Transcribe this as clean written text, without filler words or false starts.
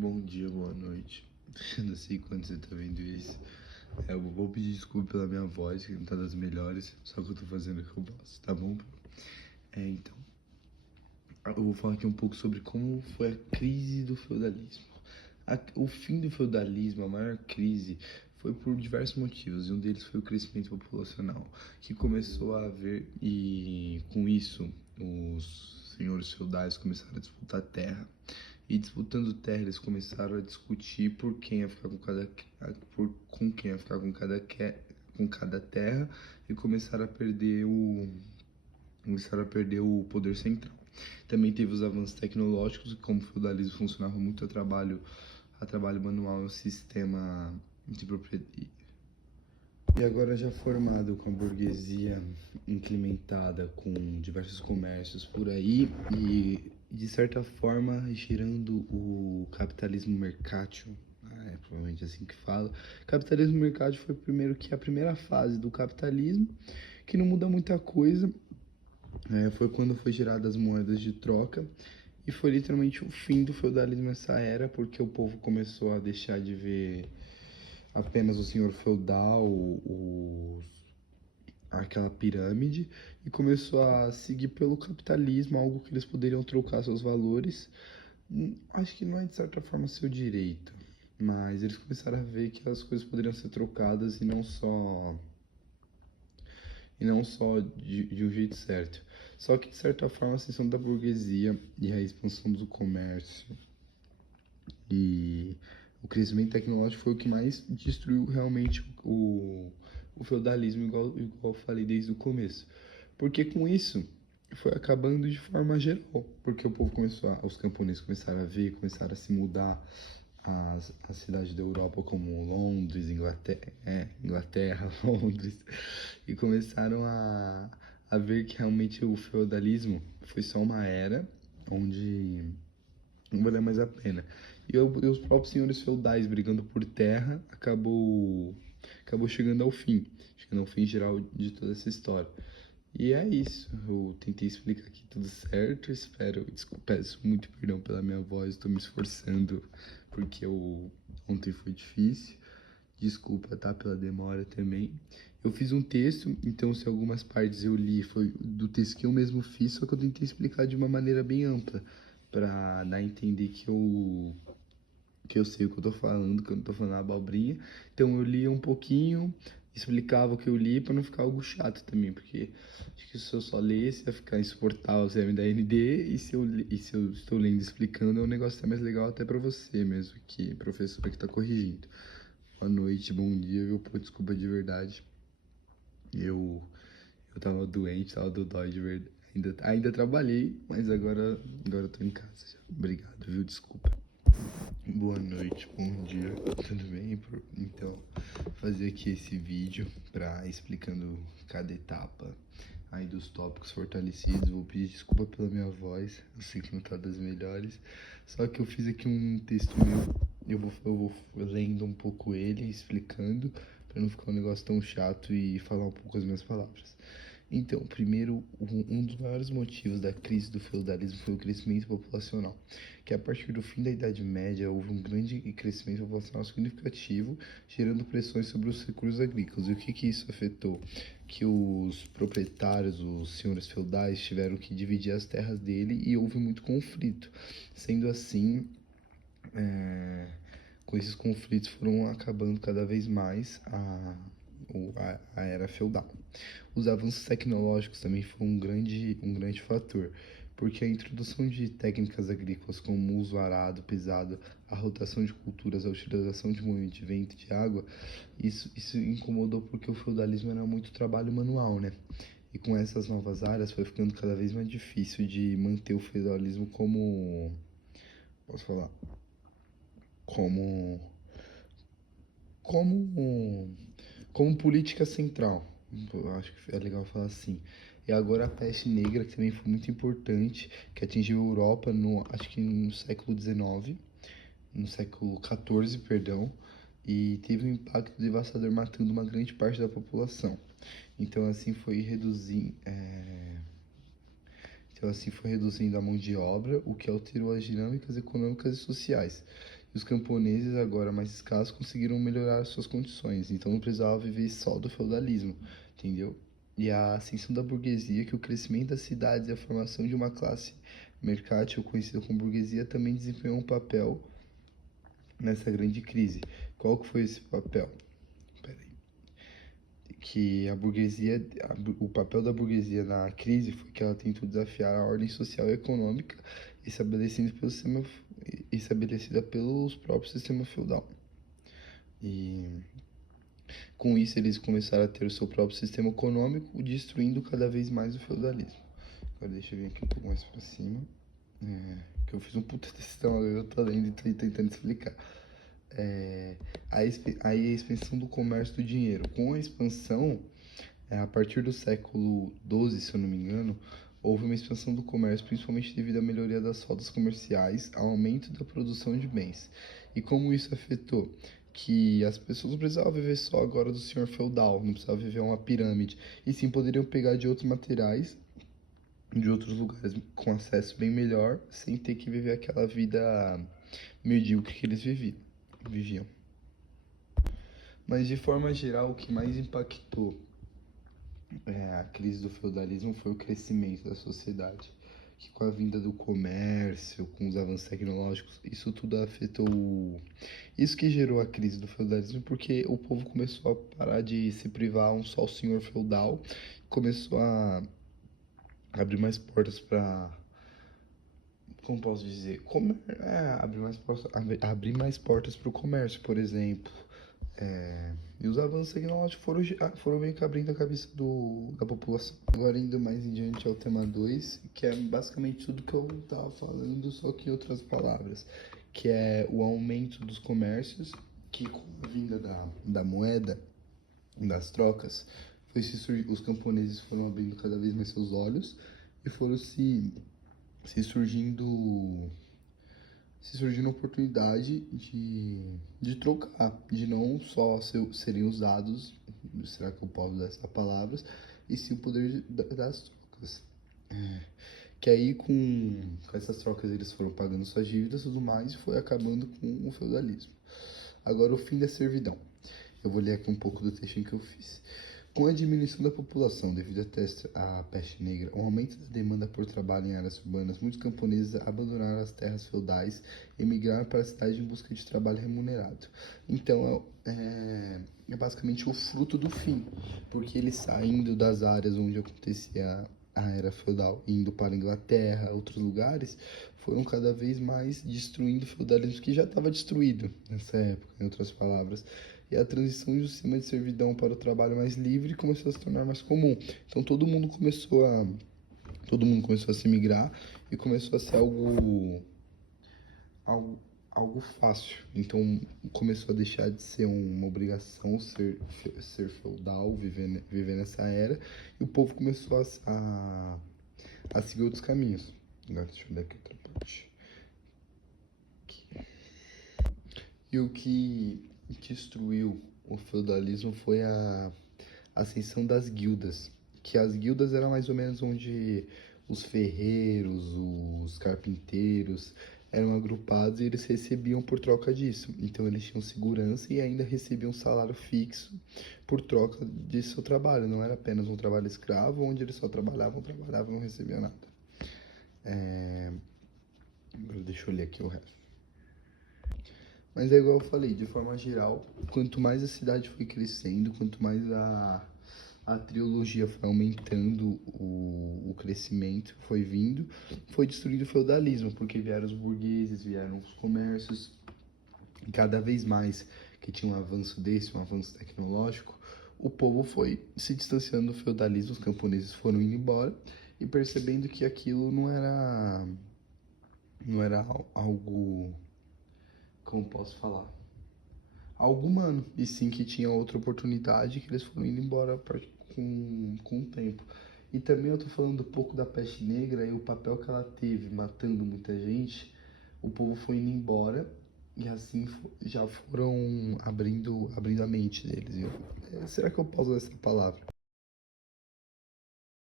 Bom dia, boa noite. Eu não sei quando você tá vendo isso. Eu vou pedir desculpa pela minha voz, que não tá das melhores, só que eu tô fazendo o que eu posso, tá bom? Então, eu vou falar aqui um pouco sobre como foi a crise do feudalismo. O fim do feudalismo, a maior crise, foi por diversos motivos, e um deles foi o crescimento populacional, que começou a haver, e com isso, os senhores feudais começaram a disputar terra. E disputando terra, eles começaram a discutir por quem ia ficar com quem ia ficar com cada terra, e começaram a perder o poder central. Também teve os avanços tecnológicos, como o feudalismo funcionava muito a trabalho manual e o sistema de propriedade. E agora, já formado com a burguesia implementada, com diversos comércios por aí, e de certa forma girando o capitalismo mercátil, é provavelmente assim que fala. Capitalismo mercátil foi primeiro que a primeira fase do capitalismo, que não muda muita coisa. Foi quando foi geradas as moedas de troca, e foi literalmente o fim do feudalismo nessa era, porque o povo começou a deixar de ver apenas o senhor feudal, aquela pirâmide, e começou a seguir pelo capitalismo, algo que eles poderiam trocar seus valores. Acho que não é de certa forma seu direito, mas eles começaram a ver que as coisas poderiam ser trocadas e não só de um jeito certo. Só que, de certa forma, a ascensão da burguesia e a expansão do comércio e o crescimento tecnológico foi o que mais destruiu realmente o feudalismo, igual eu falei desde o começo. Porque com isso foi acabando de forma geral, porque o povo os camponeses começaram a ver, começaram a se mudar as cidades da Europa, como Londres, Inglaterra, Londres, e começaram a ver que realmente o feudalismo foi só uma era onde não valeu mais a pena. E os próprios senhores feudais brigando por terra acabou chegando ao fim geral de toda essa história. E é isso, eu tentei explicar aqui tudo certo, peço muito perdão pela minha voz, estou me esforçando porque ontem foi difícil. Desculpa, tá, pela demora também. Eu fiz um texto, então se algumas partes eu li foi do texto que eu mesmo fiz, só que eu tentei explicar de uma maneira bem ampla, pra dar a entender que eu sei o que eu tô falando, que eu não tô falando abobrinha. Então eu li um pouquinho, explicava o que eu li pra não ficar algo chato também, porque acho que se eu só lesse ia ficar insuportável o CM da ND, e se eu estou lendo e explicando é um negócio até mais legal até pra você mesmo, que professora que tá corrigindo. Boa noite, bom dia, viu? Pô, desculpa de verdade. Eu, eu tava doente, tava dodói de verdade. Ainda trabalhei, mas agora eu tô em casa já. Obrigado, viu? Desculpa. Boa noite, bom dia, tudo bem? Então, fazer aqui esse vídeo explicando cada etapa aí dos tópicos fortalecidos. Vou pedir desculpa pela minha voz, eu sei que não tá das melhores, só que eu fiz aqui um texto meu, eu vou lendo um pouco ele, explicando, para não ficar um negócio tão chato e falar um pouco as minhas palavras. Então, primeiro, um dos maiores motivos da crise do feudalismo foi o crescimento populacional, que a partir do fim da Idade Média houve um grande crescimento populacional significativo, gerando pressões sobre os recursos agrícolas. E o que isso afetou? Que os proprietários, os senhores feudais, tiveram que dividir as terras dele e houve muito conflito. Sendo assim, com esses conflitos foram acabando cada vez mais a era feudal. Os avanços tecnológicos também foram um grande fator, porque a introdução de técnicas agrícolas como o uso arado, pesado, a rotação de culturas, a utilização de moinho de vento e de água, isso incomodou porque o feudalismo era muito trabalho manual, né? E com essas novas áreas foi ficando cada vez mais difícil de manter o feudalismo posso falar, como, como como política central. Eu acho que é legal falar assim. E agora a peste negra, que também foi muito importante, que atingiu a Europa acho que no século XIX, no século XIV, perdão, e teve um impacto devastador, matando uma grande parte da população. Então assim foi reduzindo a mão de obra, o que alterou as dinâmicas econômicas e sociais. E os camponeses, agora mais escassos, conseguiram melhorar suas condições, então não precisava viver só do feudalismo, entendeu? E a ascensão da burguesia, que o crescimento das cidades e a formação de uma classe mercátil conhecida como burguesia também desempenhou um papel nessa grande crise. Qual que foi esse papel? Que a burguesia, o papel da burguesia na crise foi que ela tentou desafiar a ordem social e econômica estabelecida pelos próprios sistema feudal. E com isso eles começaram a ter o seu próprio sistema econômico, destruindo cada vez mais o feudalismo. Agora deixa eu vir aqui um pouco mais pra cima. Que eu fiz um puta textão, eu tô lendo e tô tentando explicar. A expansão do comércio do dinheiro. Com a expansão, a partir do século XII, se eu não me engano, houve uma expansão do comércio, principalmente devido à melhoria das rotas comerciais, ao aumento da produção de bens. E como isso afetou? Que as pessoas não precisavam viver só agora do senhor feudal, não precisavam viver uma pirâmide, e sim poderiam pegar de outros materiais, de outros lugares, com acesso bem melhor, sem ter que viver aquela vida medíocre que eles viviam. Mas de forma geral, o que mais impactou a crise do feudalismo foi o crescimento da sociedade, que com a vinda do comércio, com os avanços tecnológicos, isso tudo afetou. Isso que gerou a crise do feudalismo, porque o povo começou a parar de se privar um só senhor feudal, começou a abrir mais portas para, como posso dizer, abrir mais portas para o comércio, por exemplo. E os avanços tecnológicos foram meio que abrindo a cabeça da população. Agora, indo mais em diante ao tema 2, que é basicamente tudo que eu estava falando, só que em outras palavras, que é o aumento dos comércios, que com a vinda da moeda, das trocas, os camponeses foram abrindo cada vez mais seus olhos e foram se surgindo a oportunidade de trocar, de não só serem usados, será que eu posso usar essas palavras, e sim o poder das trocas. Que aí com essas trocas eles foram pagando suas dívidas e tudo mais, e foi acabando com o feudalismo. Agora o fim da servidão. Eu vou ler aqui um pouco do texto que eu fiz. Com a diminuição da população devido à peste negra, o aumento da demanda por trabalho em áreas urbanas, muitos camponeses abandonaram as terras feudais e migraram para a cidade em busca de trabalho remunerado. Então, é basicamente o fruto do fim, porque eles saindo das áreas onde acontecia a era feudal, indo para a Inglaterra, outros lugares, foram cada vez mais destruindo o feudalismo que já estava destruído nessa época, em outras palavras. E a transição de um sistema de servidão para o trabalho mais livre começou a se tornar mais comum. Então todo mundo começou a se migrar e começou a ser algo, algo fácil. Então começou a deixar de ser uma obrigação ser feudal, viver nessa era, e o povo começou a seguir outros caminhos. Agora deixa eu ler aqui outra parte. E o que destruiu o feudalismo foi a ascensão das guildas, que as guildas eram mais ou menos onde os ferreiros, os carpinteiros eram agrupados e eles recebiam por troca disso. Então eles tinham segurança e ainda recebiam um salário fixo por troca de seu trabalho. Não era apenas um trabalho escravo, onde eles só trabalhavam e não recebiam nada. Agora deixa eu ler aqui o resto. Mas é igual eu falei, de forma geral, quanto mais a cidade foi crescendo, quanto mais a trilogia foi aumentando o crescimento, foi destruindo o feudalismo, porque vieram os burgueses, vieram os comércios, e cada vez mais que tinha um avanço um avanço tecnológico, o povo foi se distanciando do feudalismo, os camponeses foram indo embora e percebendo que aquilo não era algo, como posso falar, algo humano, e sim que tinha outra oportunidade que eles foram indo embora com o tempo. E também eu tô falando um pouco da peste negra e o papel que ela teve matando muita gente, o povo foi indo embora e assim já foram abrindo a mente deles. Será que eu posso usar essa palavra?